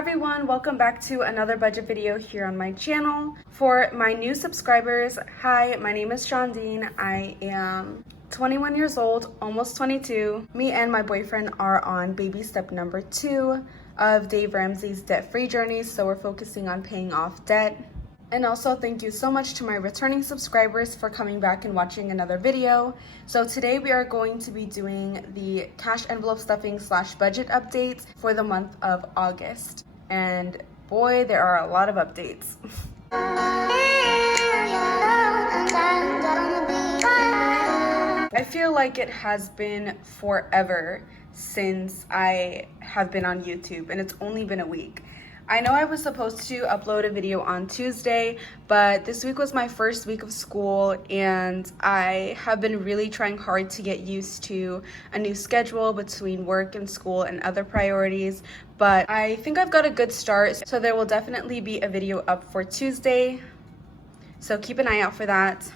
everyone, welcome back to another budget video here on my channel. For my new subscribers, hi, my name is Shondine. I am 21 years old, almost 22. Me and my boyfriend are on baby step number 2 of Dave Ramsey's debt-free journey, so we're focusing on paying off debt. And also thank you so much to my returning subscribers for coming back and watching another video. So today we are going to be doing the cash envelope stuffing / budget updates for the month of August. And boy, there are a lot of updates. I feel like it has been forever since I have been on YouTube, and it's only been a week. I know I was supposed to upload a video on Tuesday, but this week was my first week of school and I have been really trying hard to get used to a new schedule between work and school and other priorities, but I think I've got a good start, so there will definitely be a video up for Tuesday, so keep an eye out for that.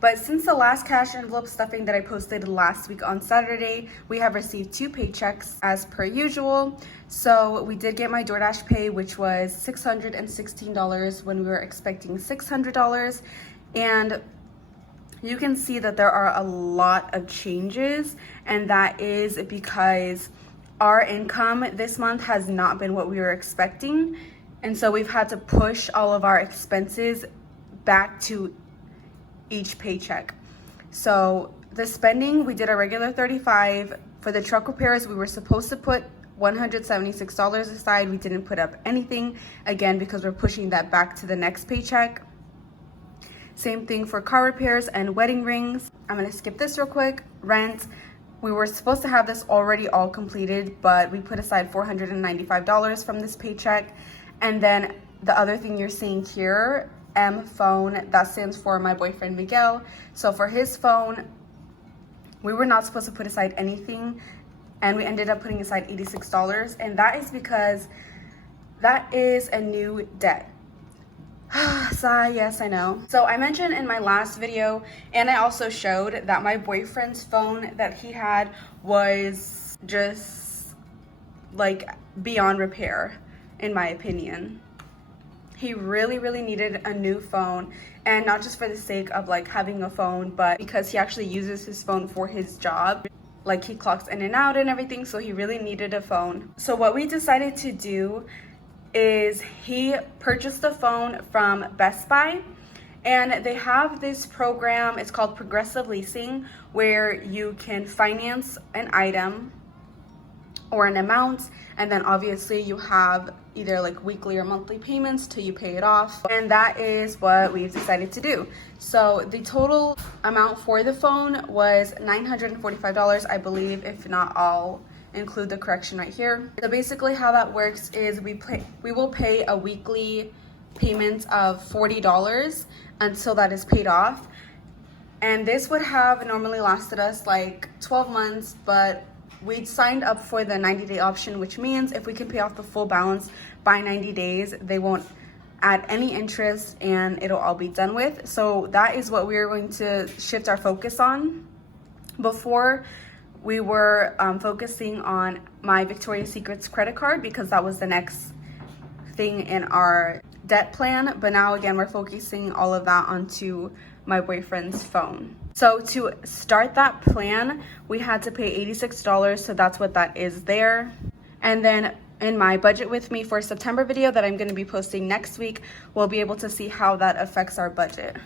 But since the last cash envelope stuffing that I posted last week on Saturday, we have received 2 paychecks as per usual. So we did get my DoorDash pay, which was $616 when we were expecting $600. And you can see that there are a lot of changes, and that is because our income this month has not been what we were expecting. And so we've had to push all of our expenses back to each paycheck. So the spending, we did a regular $35. For the truck repairs, we were supposed to put $176 aside. We didn't put up anything, again, because we're pushing that back to the next paycheck. Same thing for car repairs and wedding rings. I'm gonna skip this real quick. Rent, we were supposed to have this already all completed, but we put aside $495 from this paycheck. And then the other thing you're seeing here, M phone, that stands for my boyfriend Miguel. So for his phone, we were not supposed to put aside anything, and we ended up putting aside $86, and that is because that is a new debt. Sigh, yes, I know. So I mentioned in my last video, and I also showed that my boyfriend's phone that he had was just like beyond repair, in my opinion. He really needed a new phone, and not just for the sake of like having a phone, but because he actually uses his phone for his job. Like he clocks in and out and everything, so he really needed a phone. So what we decided to do is he purchased a phone from Best Buy, and they have this program, it's called Progressive Leasing, where you can finance an item or an amount, and then obviously you have either like weekly or monthly payments till you pay it off, and that is what we've decided to do. So the total amount for the phone was $945, I believe. If not, I'll include the correction right here. So basically how that works is we will pay a weekly payment of $40 until that is paid off, and this would have normally lasted us like 12 months, but we signed up for the 90-day option, which means if we can pay off the full balance by 90 days, they won't add any interest and it'll all be done with. So that is what we're going to shift our focus on. Before, we were focusing on my Victoria's Secret's credit card because that was the next thing in our debt plan. But now again, we're focusing all of that onto my boyfriend's phone. So to start that plan, we had to pay $86, so that's what that is there. And then in my budget with me for September video that I'm going to be posting next week, we'll be able to see how that affects our budget.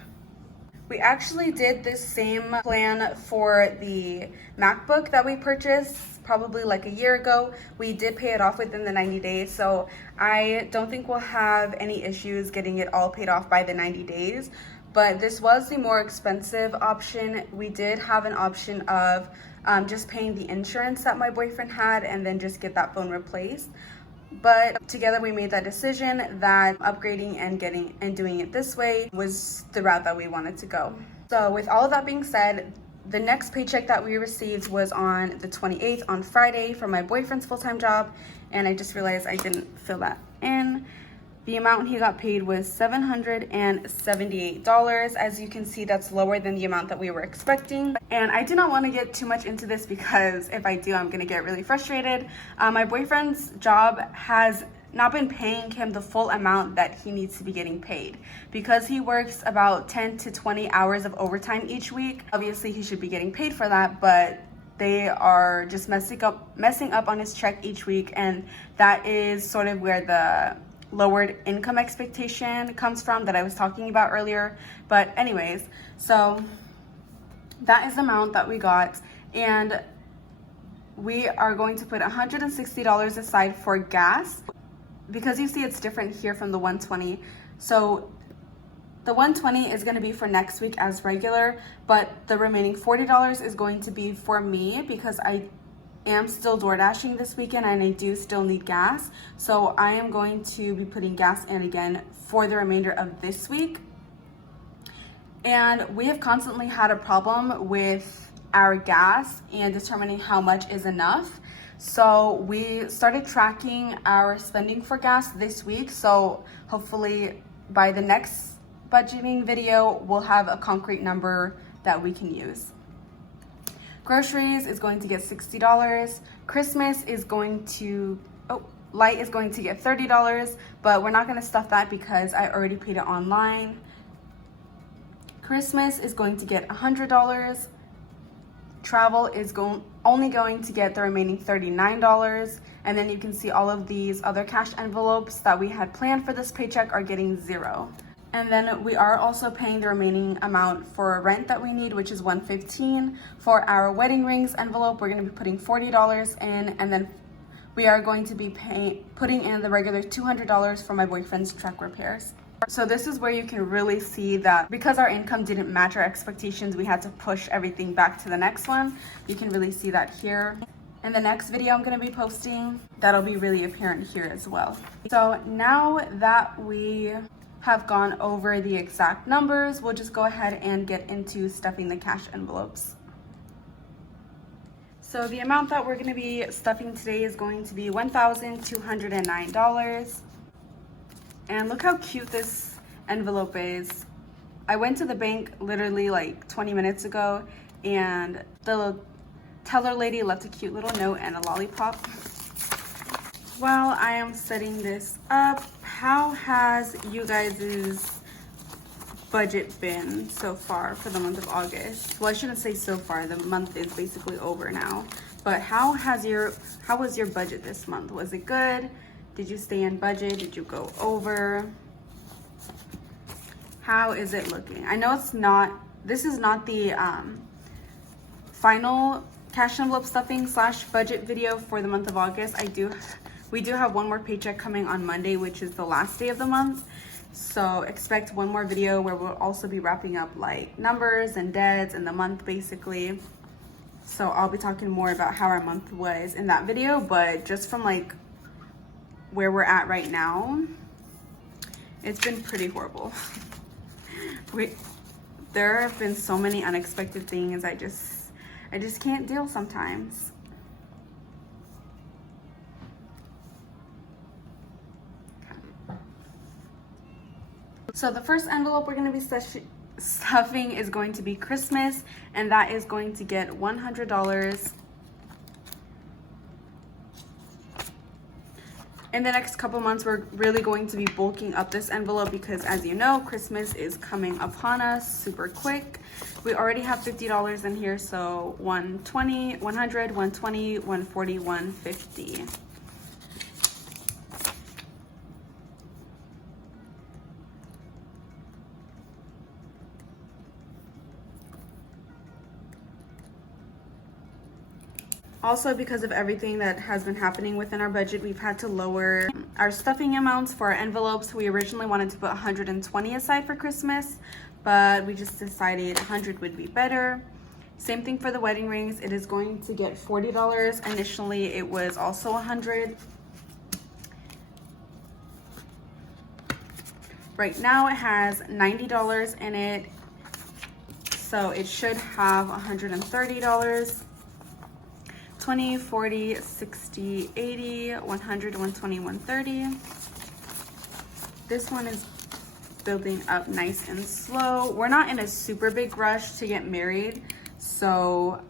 We actually did this same plan for the MacBook that we purchased probably like a year ago. We did pay it off within the 90 days, so I don't think we'll have any issues getting it all paid off by the 90 days. But this was the more expensive option. We did have an option of just paying the insurance that my boyfriend had and then just get that phone replaced. But together we made that decision that upgrading and doing it this way was the route that we wanted to go. So with all of that being said, the next paycheck that we received was on the 28th, on Friday, from my boyfriend's full-time job, and I just realized I didn't fill that in. The amount he got paid was $778. As you can see, that's lower than the amount that we were expecting. And I do not want to get too much into this because if I do, I'm going to get really frustrated. My boyfriend's job has not been paying him the full amount that he needs to be getting paid because he works about 10 to 20 hours of overtime each week. Obviously, he should be getting paid for that, but they are just messing up on his check each week, and that is sort of where the lowered income expectation comes from that I was talking about earlier. But anyways, so that is the amount that we got, and we are going to put $160 aside for gas because you see it's different here from the 120. So the 120 is going to be for next week as regular, but the remaining $40 is going to be for me because I am still door dashing this weekend and I do still need gas. So I am going to be putting gas in again for the remainder of this week. And we have constantly had a problem with our gas and determining how much is enough. So we started tracking our spending for gas this week. So hopefully by the next budgeting video, we'll have a concrete number that we can use. Groceries is going to get $60. Christmas is going to, Light is going to get $30, but we're not going to stuff that because I already paid it online. Christmas is going to get $100. Travel is only going to get the remaining $39. And then you can see all of these other cash envelopes that we had planned for this paycheck are getting $0. And then we are also paying the remaining amount for rent that we need, which is $115. For our wedding rings envelope, we're going to be putting $40 in, and then we are going to be putting in the regular $200 for my boyfriend's truck repairs. So this is where you can really see that because our income didn't match our expectations, we had to push everything back to the next one. You can really see that here. In the next video I'm going to be posting, that'll be really apparent here as well. So now that we have gone over the exact numbers, we'll just go ahead and get into stuffing the cash envelopes. So the amount that we're going to be stuffing today is going to be $1,209. And look how cute this envelope is. I went to the bank literally like 20 minutes ago, and the teller lady left a cute little note and a lollipop. While I am setting this up, how has you guys' budget been so far for the month of August? Well, I shouldn't say so far, the month is basically over now. But how was your budget this month? Was it good? Did you stay in budget? Did you go over? How is it looking? I know this is not the final cash envelope stuffing / budget video for the month of August. We do have one more paycheck coming on Monday, which is the last day of the month. So expect one more video where we'll also be wrapping up like numbers and deads and the month basically. So I'll be talking more about how our month was in that video, but just from like where we're at right now, it's been pretty horrible. There have been so many unexpected things. I just can't deal sometimes. So the first envelope we're going to be stuffing is going to be Christmas, and that is going to get $100. In the next couple months, we're really going to be bulking up this envelope because, as you know, Christmas is coming upon us super quick. We already have $50 in here, so $120, $100, $120, $140, $150. Also, because of everything that has been happening within our budget, we've had to lower our stuffing amounts for our envelopes. We originally wanted to put 120 aside for Christmas, but we just decided 100 would be better. Same thing for the wedding rings. It is going to get $40. Initially, it was also 100. Right now, it has $90 in it, so it should have $130. 20, 40, 60, 80, 100, 120, 130. This one is building up nice and slow. We're not in a super big rush to get married, so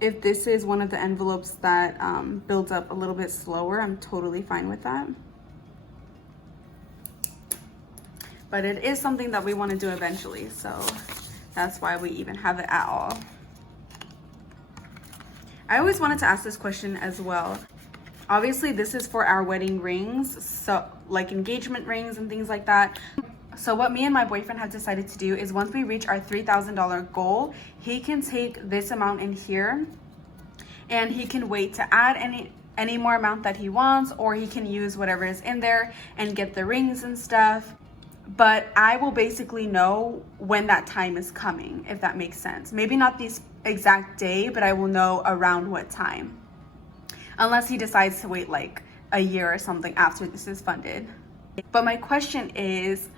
if this is one of the envelopes that builds up a little bit slower, I'm totally fine with that. But it is something that we want to do eventually, so that's why we even have it at all. I always wanted to ask this question as well. Obviously, this is for our wedding rings, so like engagement rings and things like that. So what me and my boyfriend have decided to do is once we reach our $3,000 goal, he can take this amount in here and he can wait to add any more amount that he wants, or he can use whatever is in there and get the rings and stuff. But I will basically know when that time is coming, if that makes sense. Maybe not the exact day, but I will know around what time. Unless he decides to wait like a year or something after this is funded. But my question is,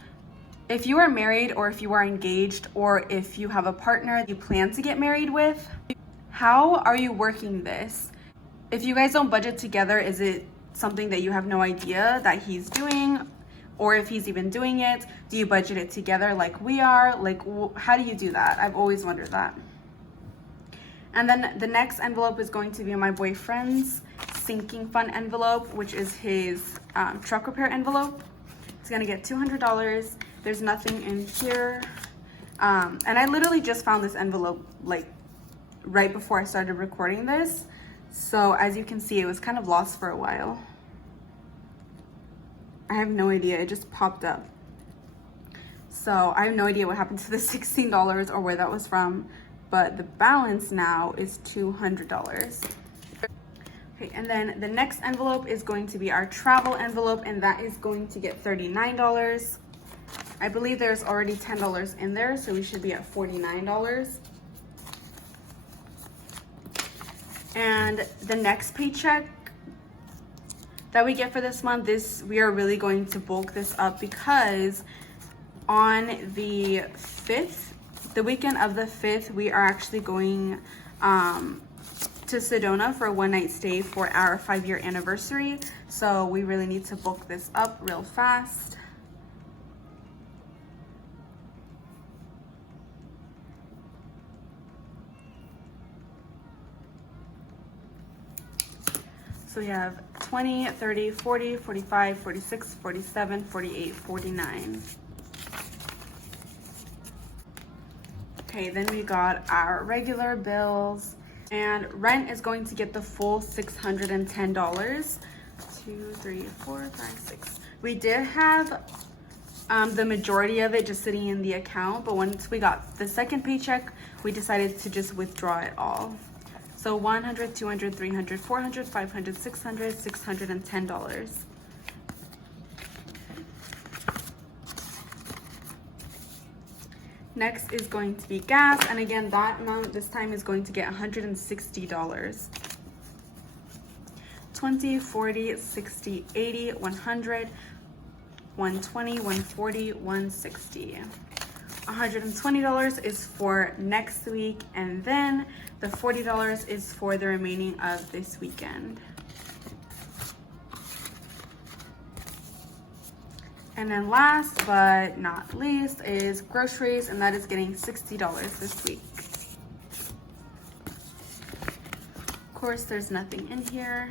if you are married or if you are engaged or if you have a partner you plan to get married with, how are you working this? If you guys don't budget together, is it something that you have no idea that he's doing? Or if he's even doing it, do you budget it together like we are? Like, how do you do that? I've always wondered that. And then the next envelope is going to be my boyfriend's sinking fund envelope, which is his truck repair envelope. He's gonna get $200. There's nothing in here. And I literally just found this envelope like right before I started recording this. So as you can see, it was kind of lost for a while. I have no idea, it just popped up. So I have no idea what happened to the $16 or where that was from, but the balance now is $200. Okay, and then the next envelope is going to be our travel envelope, and that is going to get $39. I believe there's already $10 in there, so we should be at $49. And the next paycheck that we get for this month, we are really going to bulk this up because on the 5th, the weekend of the 5th, we are actually going to Sedona for a one-night stay for our 5-year anniversary. So we really need to bulk this up real fast. So we have 20, 30, 40, 45, 46, 47, 48, 49. Okay, then we got our regular bills, and rent is going to get the full $610. 2, 3, 4, 5, 6. We did have the majority of it just sitting in the account, but once we got the second paycheck, we decided to just withdraw it all. So 100, 200, 300, 400, 500, 600, $610. Next is going to be gas, and again, that amount this time is going to get $160. 20, 40, 60, 80, 100, 120, 140, 160. $120 is for next week, and then the $40 is for the remaining of this weekend. And then last but not least is groceries, and that is getting $60 this week. Of course, there's nothing in here.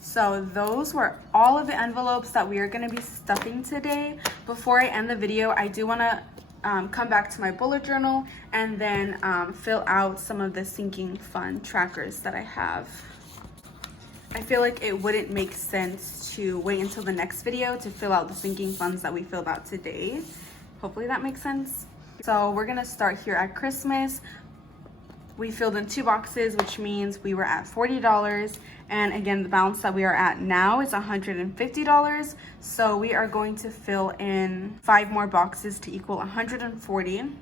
So those were all of the envelopes that we are going to be stuffing today. Before I end the video, I do want to come back to my bullet journal and then fill out some of the sinking fund trackers that I have. I feel like it wouldn't make sense to wait until the next video to fill out the sinking funds that we filled out today. Hopefully that makes sense. So we're going to start here at Christmas. We filled in 2 boxes, which means we were at $40. And again, the balance that we are at now is $150. So we are going to fill in 5 more boxes to equal $140.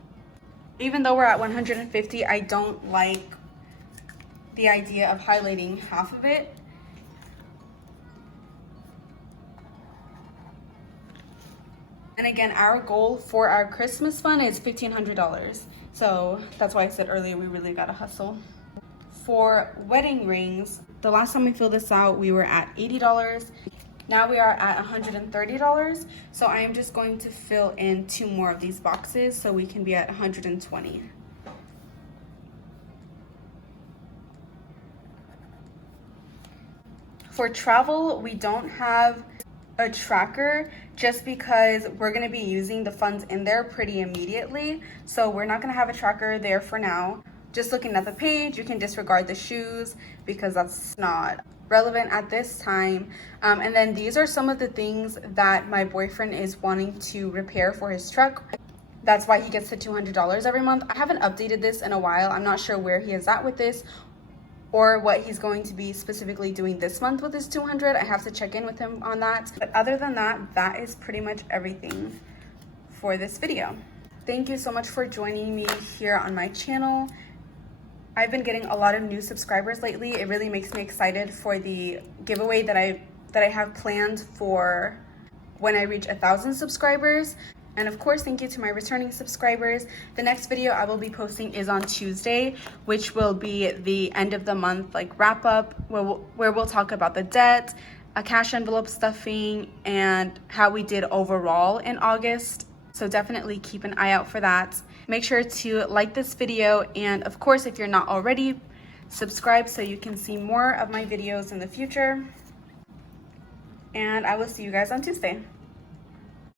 Even though we're at $150, I don't like the idea of highlighting half of it. And again, our goal for our Christmas fund is $1,500. So that's why I said earlier we really gotta hustle. For wedding rings, the last time we filled this out, we were at $80. Now we are at $130. So I am just going to fill in 2 more of these boxes so we can be at $120. For travel, we don't have a tracker just because we're going to be using the funds in there pretty immediately. So we're not going to have a tracker there for now. Just looking at the page, you can disregard the shoes because that's not relevant at this time. And then these are some of the things that my boyfriend is wanting to repair for his truck. That's why he gets the $200 every month. I haven't updated this in a while. I'm not sure where he is at with this or what he's going to be specifically doing this month with his $200. I have to check in with him on that. But other than that, that is pretty much everything for this video. Thank you so much for joining me here on my channel. I've been getting a lot of new subscribers lately. It really makes me excited for the giveaway that I have planned for when I reach 1,000 subscribers. And of course, thank you to my returning subscribers. The next video I will be posting is on Tuesday, which will be the end of the month like wrap up, where we'll talk about the debt, a cash envelope stuffing, and how we did overall in August. So definitely keep an eye out for that. Make sure to like this video, and of course, if you're not already, subscribe so you can see more of my videos in the future. And I will see you guys on Tuesday.